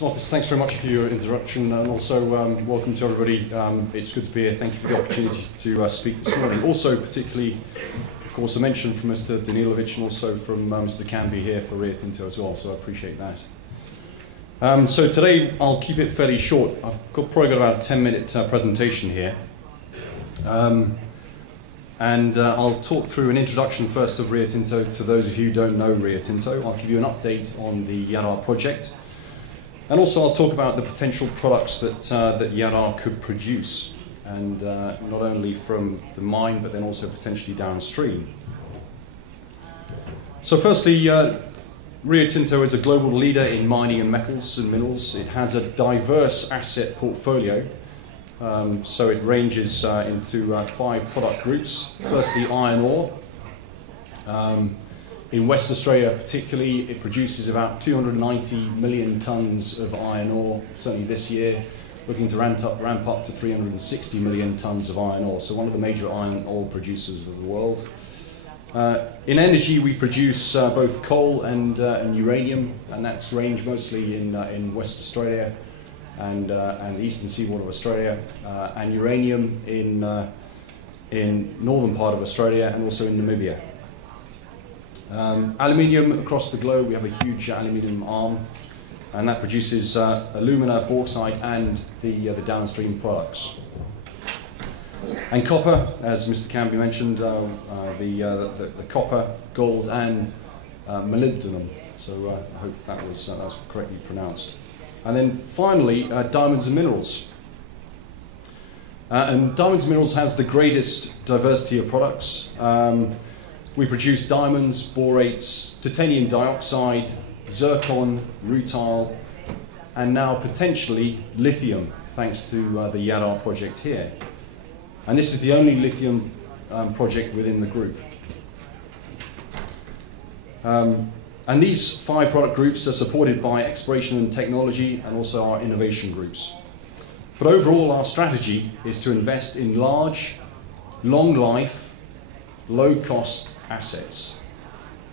Marcus, thanks very much for your introduction, and also welcome to everybody. It's good to be here. Thank you for the opportunity to speak this morning. Also, particularly, of course, a mention from Mr. Danilovic and also from Mr. Canby here for Rio Tinto as well, so I appreciate that. So today I'll keep it fairly short. Probably got about a 10-minute presentation here. I'll talk through an introduction first of Rio Tinto to those of you who don't know Rio Tinto. I'll give you an update on the Jadar project. And also I'll talk about the potential products that Jadar could produce, and not only from the mine, but then also potentially downstream. So firstly, Rio Tinto is a global leader in mining and metals and minerals. It has a diverse asset portfolio. So it ranges into 5 product groups. Firstly, iron ore. In West Australia particularly, it produces about 290 million tonnes of iron ore, certainly this year, looking to ramp up to 360 million tonnes of iron ore, so one of the major iron ore producers of the world. In energy, we produce both coal and uranium, and that's ranged mostly in West Australia and the eastern seaboard of Australia, and uranium in northern part of Australia and also in Namibia. Aluminium across the globe, we have a huge aluminium arm, and that produces alumina, bauxite, and the downstream products. And copper, as Mr. Canby mentioned, the copper, gold, and molybdenum. So I hope that was correctly pronounced. And then finally, diamonds and minerals. And diamonds and minerals has the greatest diversity of products. We produce diamonds, borates, titanium dioxide, zircon, rutile, and now potentially lithium, thanks to the Jadar project here. And this is the only lithium project within the group. And these 5 product groups are supported by exploration and technology and also our innovation groups. But overall, our strategy is to invest in large, long life, low cost assets.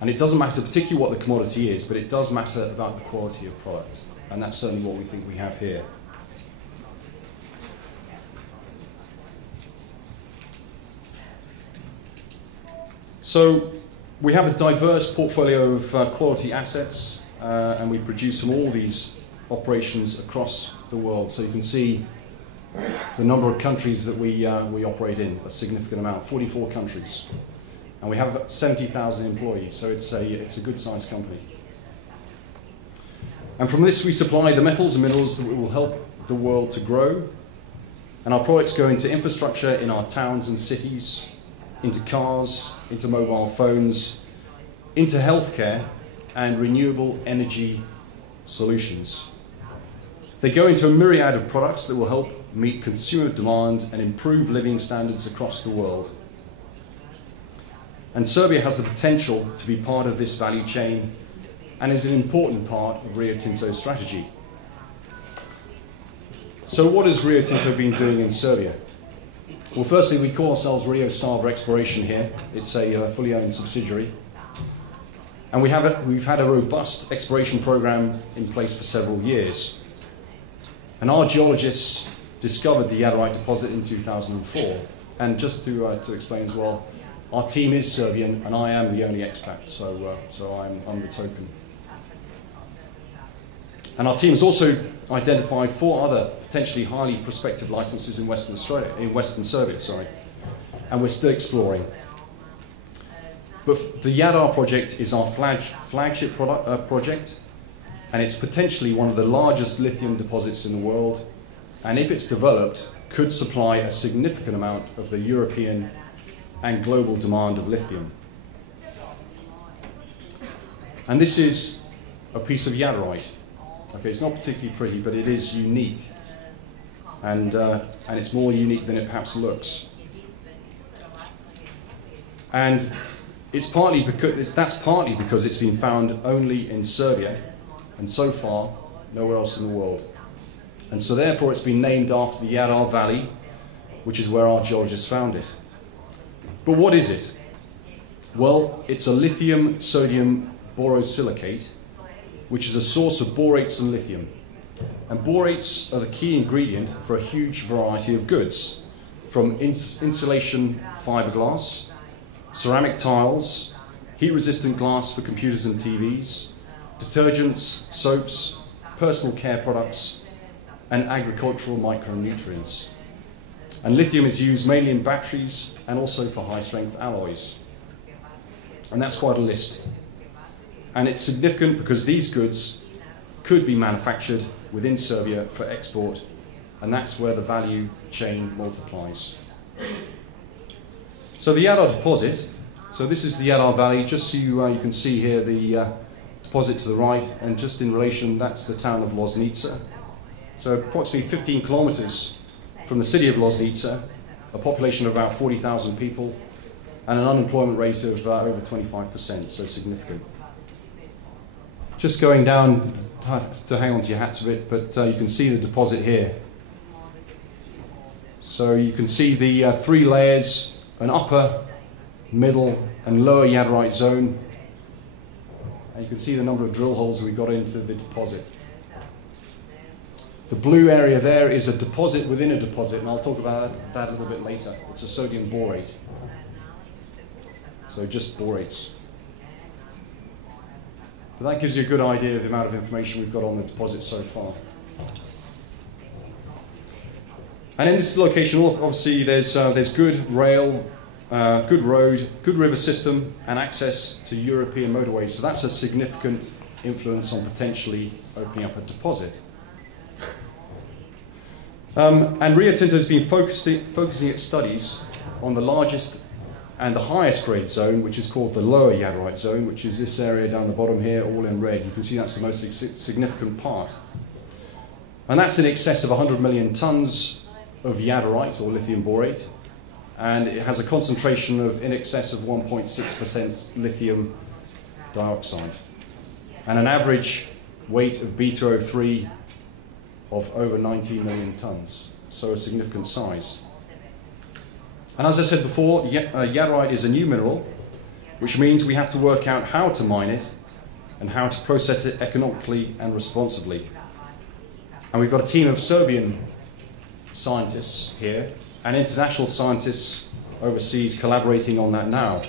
And it doesn't matter particularly what the commodity is, but it does matter about the quality of product. And that's certainly what we think we have here. So we have a diverse portfolio of quality assets, and we produce from all these operations across the world. So you can see the number of countries that we operate in, a significant amount, 44 countries. And we have 70,000 employees, so it's a good-sized company. And from this we supply the metals and minerals that will help the world to grow. And our products go into infrastructure in our towns and cities, into cars, into mobile phones, into healthcare and renewable energy solutions. They go into a myriad of products that will help meet consumer demand and improve living standards across the world. And Serbia has the potential to be part of this value chain and is an important part of Rio Tinto's strategy. So what has Rio Tinto been doing in Serbia? Well, firstly, we call ourselves Rio Sava Exploration here. It's a fully owned subsidiary. And we've had a robust exploration program in place for several years. And our geologists discovered the Jadarite deposit in 2004. And just to explain as well, our team is Serbian, and I am the only expat, so I'm the token. And our team has also identified 4 other potentially highly prospective licenses in Western Serbia, and we're still exploring. But the Jadar project is our flagship project, and it's potentially one of the largest lithium deposits in the world, and if it's developed, could supply a significant amount of the European and global demand of lithium. And this is a piece of Jadarite. Okay, it's not particularly pretty, but it is unique, and it's more unique than it perhaps looks. And that's partly because it's been found only in Serbia, and so far nowhere else in the world. And so therefore it's been named after the Jadar Valley, which is where our geologists found it. But what is it? Well, it's a lithium sodium borosilicate, which is a source of borates and lithium. And borates are the key ingredient for a huge variety of goods, from insulation fiberglass, ceramic tiles, heat-resistant glass for computers and TVs, detergents, soaps, personal care products, and agricultural micronutrients. And lithium is used mainly in batteries and also for high-strength alloys. And that's quite a list. And it's significant because these goods could be manufactured within Serbia for export, and that's where the value chain multiplies. So the Jadar deposit, so this is the Jadar Valley, just so you can see here the deposit to the right, and just in relation, that's the town of Loznica. So approximately 15 kilometers from the city of Loznica, a population of about 40,000 people, and an unemployment rate of over 25%, so significant. Just going down, have to hang on to your hats a bit, but you can see the deposit here. So you can see the 3 layers, an upper, middle, and lower Jadarite zone. And you can see the number of drill holes that we got into the deposit. The blue area there is a deposit within a deposit, and I'll talk about that a little bit later. It's a sodium borate. So just borates. But that gives you a good idea of the amount of information we've got on the deposit so far. And in this location, obviously, there's good rail, good road, good river system, and access to European motorways. So that's a significant influence on potentially opening up a deposit. And Rio Tinto has been focusing its studies on the largest and the highest grade zone, which is called the lower Jadarite zone, which is this area down the bottom here, all in red. You can see that's the most significant part. And that's in excess of 100 million tons of Jadarite, or lithium borate, and it has a concentration of in excess of 1.6% lithium dioxide, and an average weight of B2O3 of over 19 million tons, so a significant size. And as I said before, Jadarite is a new mineral, which means we have to work out how to mine it and how to process it economically and responsibly. And we've got a team of Serbian scientists here and international scientists overseas collaborating on that now.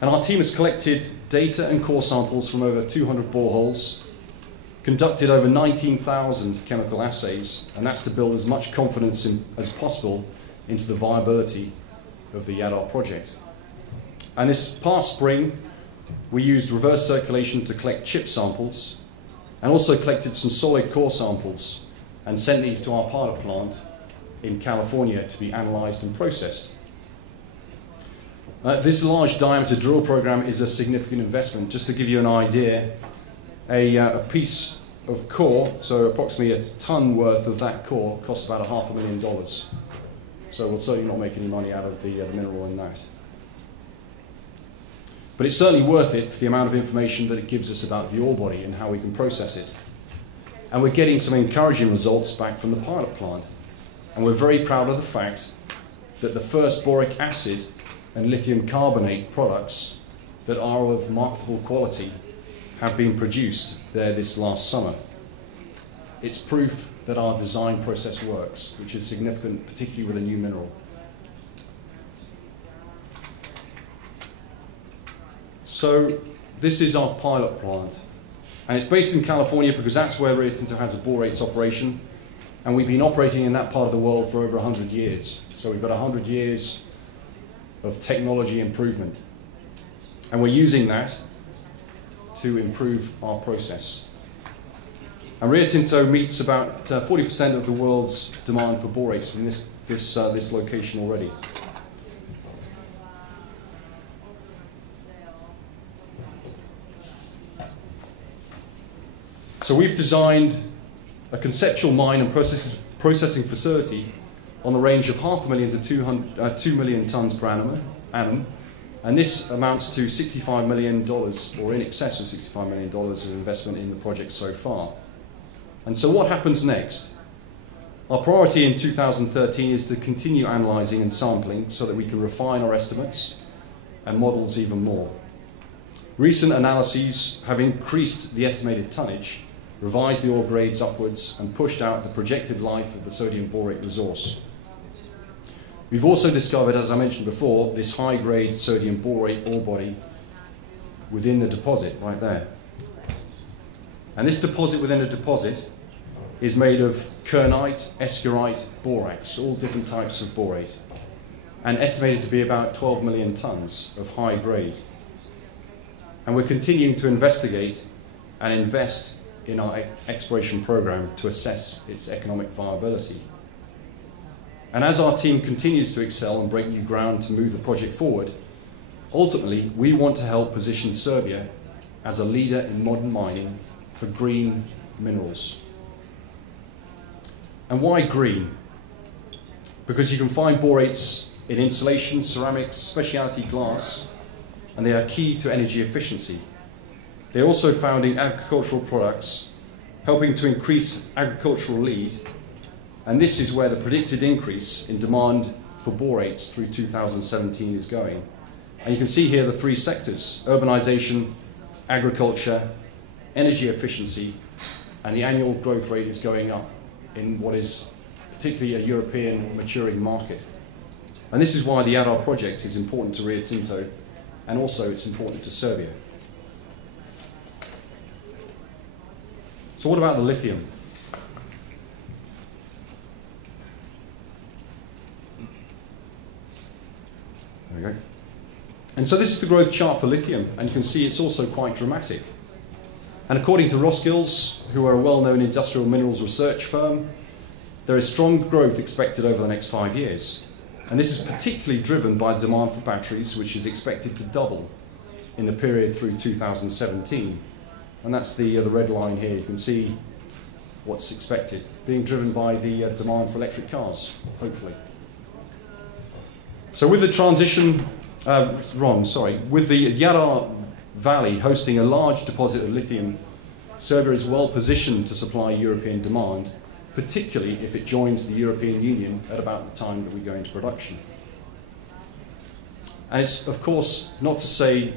And our team has collected data and core samples from over 200 boreholes, conducted over 19,000 chemical assays, and that's to build as much confidence as possible into the viability of the Jadar project. And this past spring, we used reverse circulation to collect chip samples, and also collected some solid core samples and sent these to our pilot plant in California to be analyzed and processed. This large diameter drill program is a significant investment. Just to give you an idea, a piece of core, so approximately a ton worth of that core, costs about $500,000. So we'll certainly not make any money out of the mineral in that. But it's certainly worth it for the amount of information that it gives us about the ore body and how we can process it. And we're getting some encouraging results back from the pilot plant. And we're very proud of the fact that the first boric acid and lithium carbonate products that are of marketable quality have been produced there this last summer. It's proof that our design process works, which is significant, particularly with a new mineral. So this is our pilot plant, and it's based in California because that's where Rio Tinto has a borates operation, and we've been operating in that part of the world for over 100 years. So we've got 100 years of technology improvement, and we're using that to improve our process. And Rio Tinto meets about 40% of the world's demand for borates from this location already. So we've designed a conceptual mine and processing facility on the range of 500,000 to 2 million tons per annum. And this amounts to $65 million, or in excess of $65 million of investment in the project so far. And so what happens next? Our priority in 2013 is to continue analysing and sampling so that we can refine our estimates and models even more. Recent analyses have increased the estimated tonnage, revised the ore grades upwards, and pushed out the projected life of the sodium borate resource. We've also discovered, as I mentioned before, this high-grade sodium borate ore body within the deposit, right there. And this deposit within a deposit is made of kernite, escarite, borax, all different types of borate, and estimated to be about 12 million tons of high grade. And we're continuing to investigate and invest in our exploration program to assess its economic viability. And as our team continues to excel and break new ground to move the project forward, ultimately we want to help position Serbia as a leader in modern mining for green minerals. And why green? Because you can find borates in insulation, ceramics, specialty glass, and they are key to energy efficiency. They're also found in agricultural products, helping to increase agricultural yield, and this is where the predicted increase in demand for borates through 2017 is going. And you can see here the three sectors: urbanization, agriculture, energy efficiency, and the annual growth rate is going up in what is particularly a European maturing market. And this is why the Jadar project is important to Rio Tinto, and also it's important to Serbia. So what about the lithium? There we go. And so this is the growth chart for lithium, and you can see it's also quite dramatic. And according to Roskilde, who are a well-known industrial minerals research firm, there is strong growth expected over the next 5 years. And this is particularly driven by demand for batteries, which is expected to double in the period through 2017. And that's the red line here. You can see what's expected, being driven by the demand for electric cars, hopefully. So with the transition, with the Jadar Valley hosting a large deposit of lithium, Serbia is well positioned to supply European demand, particularly if it joins the European Union at about the time that we go into production. And it's, of course, not to say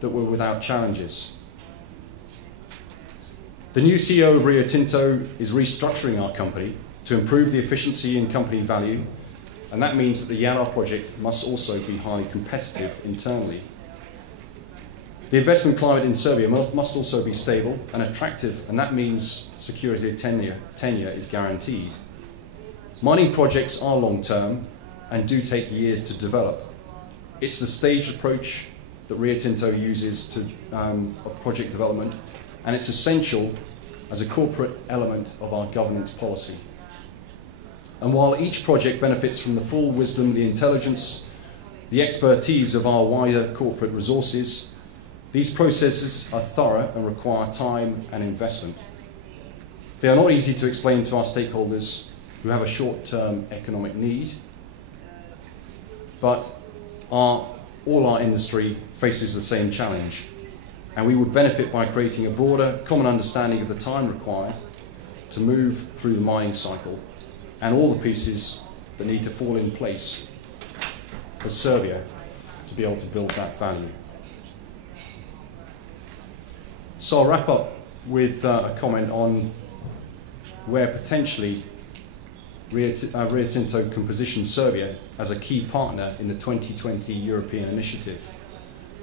that we're without challenges. The new CEO of Rio Tinto is restructuring our company to improve the efficiency and company value, and that means that the Jadar project must also be highly competitive internally. The investment climate in Serbia must also be stable and attractive, and that means security of tenure is guaranteed. Mining projects are long-term and do take years to develop. It's the staged approach that Rio Tinto uses of project development, and it's essential as a corporate element of our governance policy. And while each project benefits from the full wisdom, the intelligence, the expertise of our wider corporate resources, these processes are thorough and require time and investment. They are not easy to explain to our stakeholders who have a short-term economic need, but all our industry faces the same challenge, and we would benefit by creating a broader, common understanding of the time required to move through the mining cycle and all the pieces that need to fall in place for Serbia to be able to build that value. So I'll wrap up with a comment on where potentially Rio Tinto can position Serbia as a key partner in the 2020 European Initiative,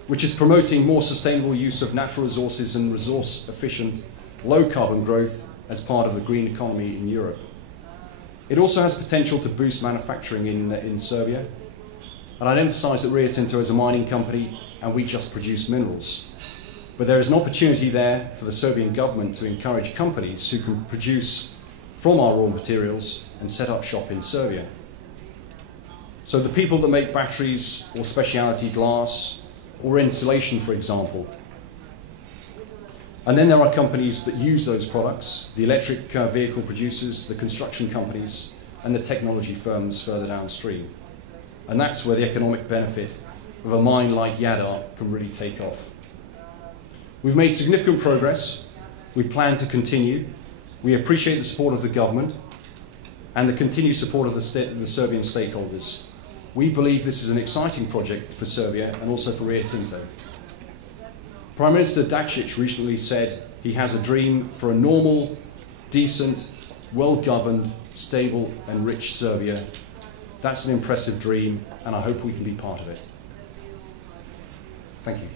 which is promoting more sustainable use of natural resources and resource-efficient, low-carbon growth as part of the green economy in Europe. It also has potential to boost manufacturing in Serbia, and I'd emphasize that Rio Tinto is a mining company and we just produce minerals. But there is an opportunity there for the Serbian government to encourage companies who can produce from our raw materials and set up shop in Serbia. So the people that make batteries or specialty glass or insulation, for example. And then there are companies that use those products, the electric vehicle producers, the construction companies, and the technology firms further downstream. And that's where the economic benefit of a mine like Jadar can really take off. We've made significant progress. We plan to continue. We appreciate the support of the government and the continued support of the Serbian stakeholders. We believe this is an exciting project for Serbia and also for Rio Tinto. Prime Minister Dačić recently said He has a dream for a normal, decent, well-governed, stable and rich Serbia. That's an impressive dream, and I hope we can be part of it. Thank you.